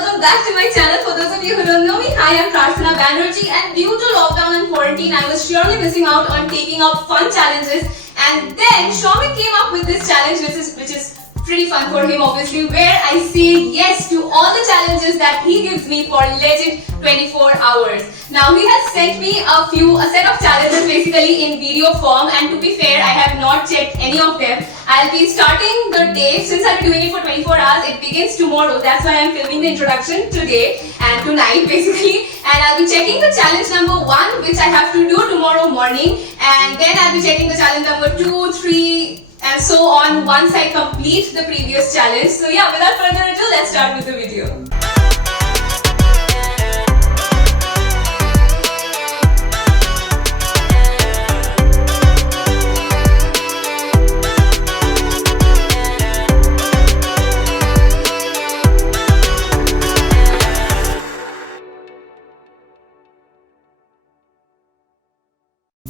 welcome back to my channel. For those of you who don't know me, I am Prarthana Banerjee, and due to lockdown and quarantine, I was surely missing out on taking up fun challenges. And then Shomik came up with this challenge, which is pretty fun for him, obviously, where I say yes to all the challenges that he gives me for legit 24 hours. Now he has sent me a set of challenges basically in video form, and to be fair, I have not checked any of them. I'll be starting the day, since I'll be doing it for 24 hours, it begins tomorrow. That's why I'm filming the introduction today and tonight basically. And I'll be checking the challenge number 1, which I have to do tomorrow morning, and then I'll be checking the challenge number 2, 3, and so on once I complete the previous challenge. So yeah, without further ado, let's start with the video.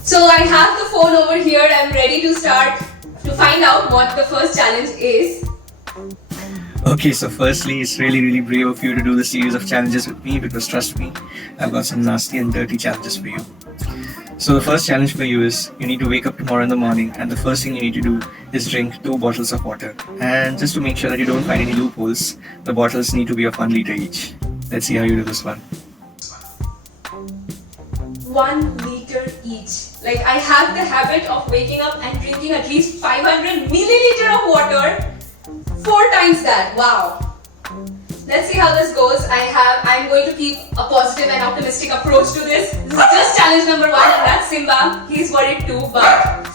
So I have the phone over here. I'm ready to start to find out what the first challenge is. Okay, so firstly, it's really brave of you to do the series of challenges with me, because trust me, I've got some nasty and dirty challenges for you. So the first challenge for you is, you need to wake up tomorrow in the morning, and the first thing you need to do is drink 2 bottles of water. And just to make sure that you don't find any loopholes, the bottles need to be of 1 liter each. Let's see how you do this one. 1 liter each. Like, I have the habit of waking up and drinking at least 500 milliliter of water. 4 times that. Wow. Let's see how this goes. I'm going to keep a positive and optimistic approach to this. This is just challenge number 1, and that's Simba. He's worried too, but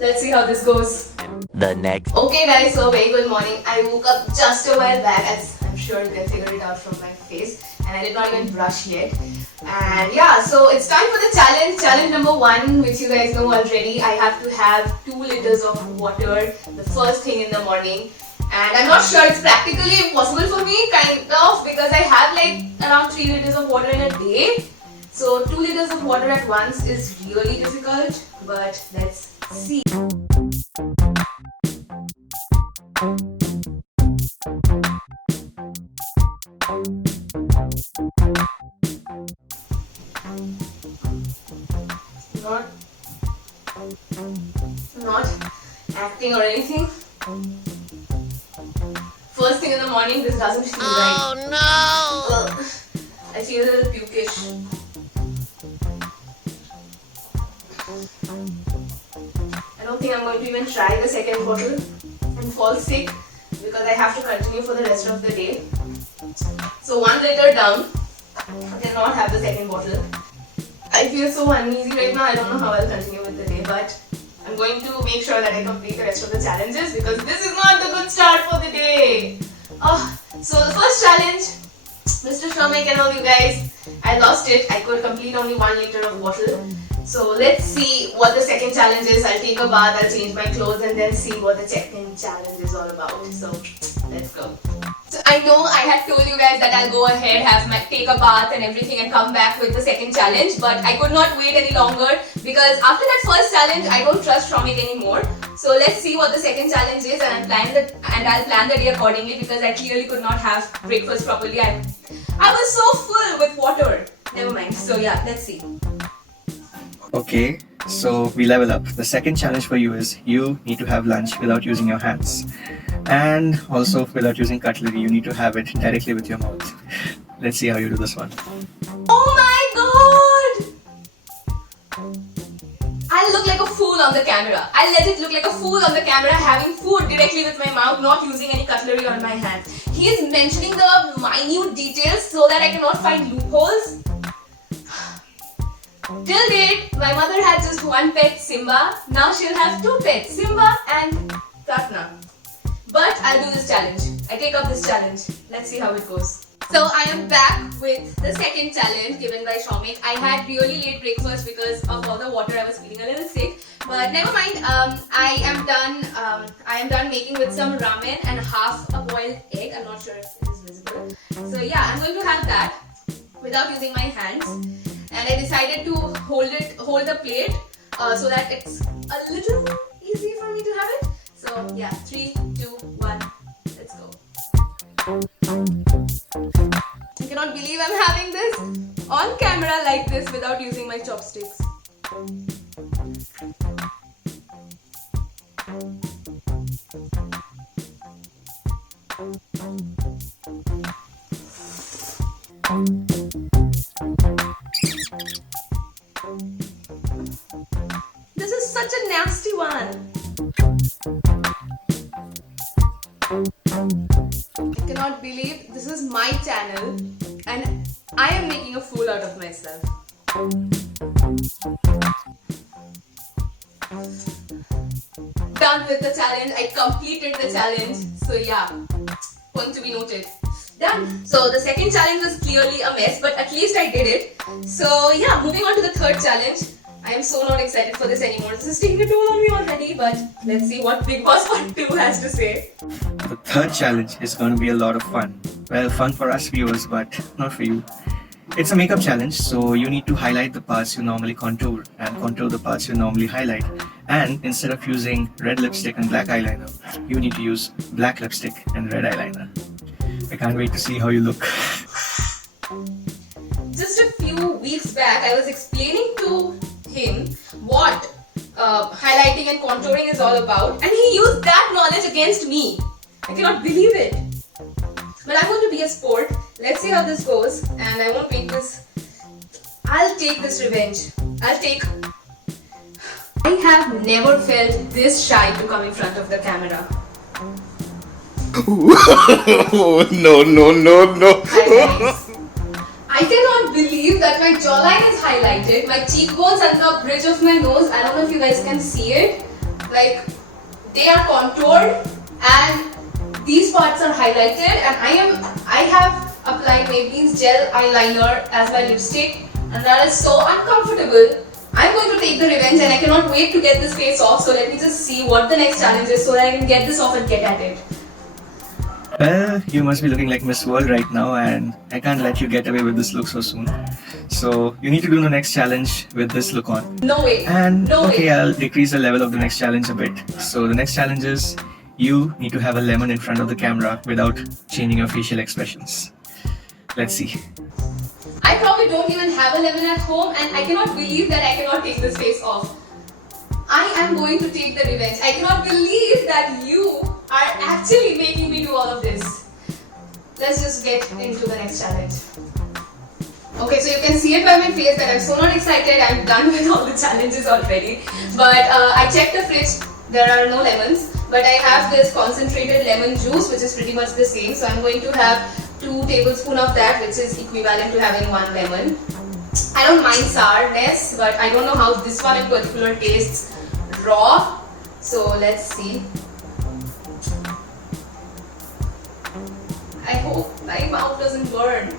let's see how this goes. The next. Okay guys, so very good morning. I woke up just a while back, as I'm sure you can figure it out from my face, and I did not even brush yet. And yeah, so it's time for the challenge number 1, which you guys know already. I have to have 2 liters of water the first thing in the morning, and I'm not sure it's practically impossible for me, kind of, because I have like around 3 liters of water in a day. So 2 liters of water at once is really difficult, but let's see. Not acting or anything. First thing in the morning, this doesn't feel right. Oh no! I feel a little pukish. I don't think I'm going to even try the second bottle and fall sick, because I have to continue for the rest of the day. So 1 liter down. I cannot have the second bottle. I feel so uneasy right now. I don't know how I'll continue with the day, but I'm going to make sure that I complete the rest of the challenges, because this is not the good start for the day. So the first challenge, Mr. Shomik and all you guys, I lost it. I could complete only 1 liter of water. So let's see what the second challenge is. I'll take a bath, I'll change my clothes, and then see what the second challenge is all about. So let's go. So I know I had told you guys that I'll go ahead, take a bath and everything, and come back with the second challenge, but I could not wait any longer, because after that first challenge, I don't trust Shomik anymore. So let's see what the second challenge is, and I'll plan the day accordingly, because I clearly could not have breakfast properly. I was so full with water. Never mind. So yeah, let's see. Okay, so we level up. The second challenge for you is, you need to have lunch without using your hands. And also, without using cutlery, you need to have it directly with your mouth. Let's see how you do this one. Oh my god! I look like a fool on the camera. I let it look like a fool on the camera, having food directly with my mouth, not using any cutlery on my hand. He is mentioning the minute details so that I cannot find loopholes. Till date, my mother had just 1 pet, Simba. Now she'll have 2 pets, Simba and Prarthana. But I'll do this challenge. I take up this challenge. Let's see how it goes. So I am back with the second challenge given by Shomik. I had really late breakfast because of all the water. I was feeling a little sick. But never mind. I am done making with some ramen and half a boiled egg. I'm not sure if it is visible. So yeah, I'm going to have that without using my hands. And I decided to hold the plate so that it's a little easy for me to have it. So yeah, 3, 2, 1, let's go. cannot believe I'm having this on camera like this without using my chopsticks. This is such a nasty one. I cannot believe this is my channel and I am making a fool out of myself. Done with the challenge. I completed the challenge. So yeah, point to be noted. Done. So the second challenge was clearly a mess, but at least I did it. So yeah, moving on to the third challenge. I am so not excited for this anymore. This is taking a toll on me already, but let's see what Bigg Boss Part 2 has to say. The third challenge is going to be a lot of fun. Well, fun for us viewers, but not for you. It's a makeup challenge, so you need to highlight the parts you normally contour and contour the parts you normally highlight. And instead of using red lipstick and black eyeliner, you need to use black lipstick and red eyeliner. I can't wait to see how you look. Just a few weeks back, I was explaining to him what highlighting and contouring is all about, and he used that knowledge against me. I cannot believe it. But I'm going to be a sport. Let's see how this goes, and I won't make this. I'll take this revenge. I have never felt this shy to come in front of the camera. No. Hi guys. I cannot believe that my jawline is highlighted, my cheekbones and the bridge of my nose, I don't know if you guys can see it, like they are contoured and these parts are highlighted, and I have applied Maybelline's gel eyeliner as my lipstick, and that is so uncomfortable. I'm going to take the revenge and I cannot wait to get this face off, so let me just see what the next challenge is so that I can get this off and get at it. Well, you must be looking like Miss World right now, and I can't let you get away with this look so soon. So you need to do the next challenge with this look on. No way. And no okay, way. I'll decrease the level of the next challenge a bit. So the next challenge is you need to have a lemon in front of the camera without changing your facial expressions. Let's see. I probably don't even have a lemon at home, and I cannot believe that I cannot take this face off. I am going to take the revenge. I cannot believe that you are actually making me do all of this. Let's just get into the next challenge. Okay, so you can see it by my face that I'm so not excited. I'm done with all the challenges already. But I checked the fridge. There are no lemons. But I have this concentrated lemon juice, which is pretty much the same. So I'm going to have 2 tablespoons of that, which is equivalent to having 1 lemon. I don't mind sourness, but I don't know how this one in particular tastes raw. So let's see. I hope my mouth doesn't burn.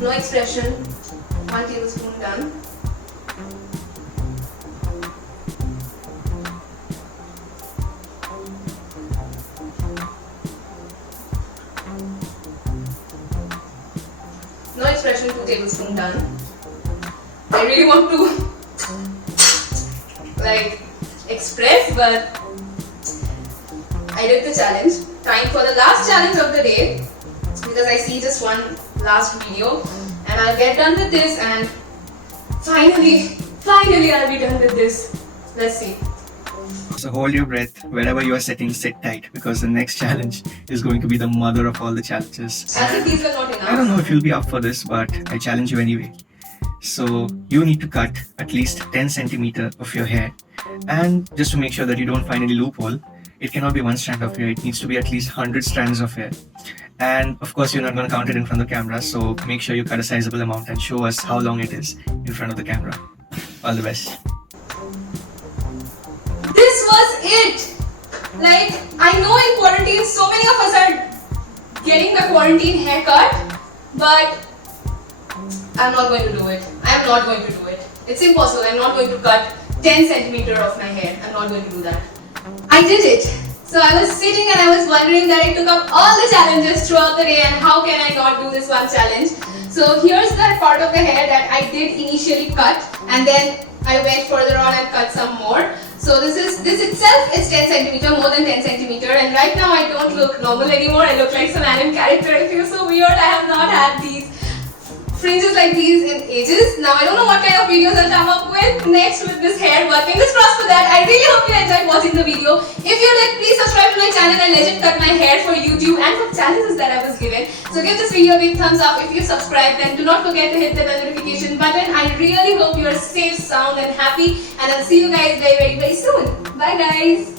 No expression. 1 tablespoon done. No expression, 2 tablespoons done. I really want to express, but I did the challenge. Time for the last challenge of the day, because I see just one last video, and I'll get done with this, and finally I'll be done with this. Let's see. So hold your breath. Wherever you are sitting, sit tight, because the next challenge is going to be the mother of all the challenges. As if these were not enough. I don't know if you'll be up for this, but I challenge you anyway. So you need to cut at least 10 centimeter of your hair, and just to make sure that you don't find any loophole, it cannot be 1 strand of hair. It needs to be at least 100 strands of hair. And of course, you're not going to count it in front of the camera, so make sure you cut a sizable amount and show us how long it is in front of the camera. All the best. This was it. Like, I know in quarantine so many of us are getting the quarantine haircut, but I'm not going to do it. I'm not going to do it. It's impossible. I'm not going to cut 10 centimeter of my hair. I'm not going to do that. I did it. So I was sitting and I was wondering that I took up all the challenges throughout the day, and how can I not do this one challenge? So here's that part of the hair that I did initially cut, and then I went further on and cut some more. So this this itself is 10 centimeter, more than 10 centimeter, and right now I don't look normal anymore. I look like some anime character. I feel so weird. I have not had these fringes like these in ages. Now I don't know what kind of videos I'll come up with next with this hair, but fingers crossed for that. I really hope you enjoyed watching the video. If you did, please subscribe to my channel and legit cut my hair for YouTube and for challenges that I was given. So give this video a big thumbs up if you subscribed, and do not forget to hit the bell notification button. I really hope you are safe, sound and happy, and I'll see you guys very soon. Bye guys.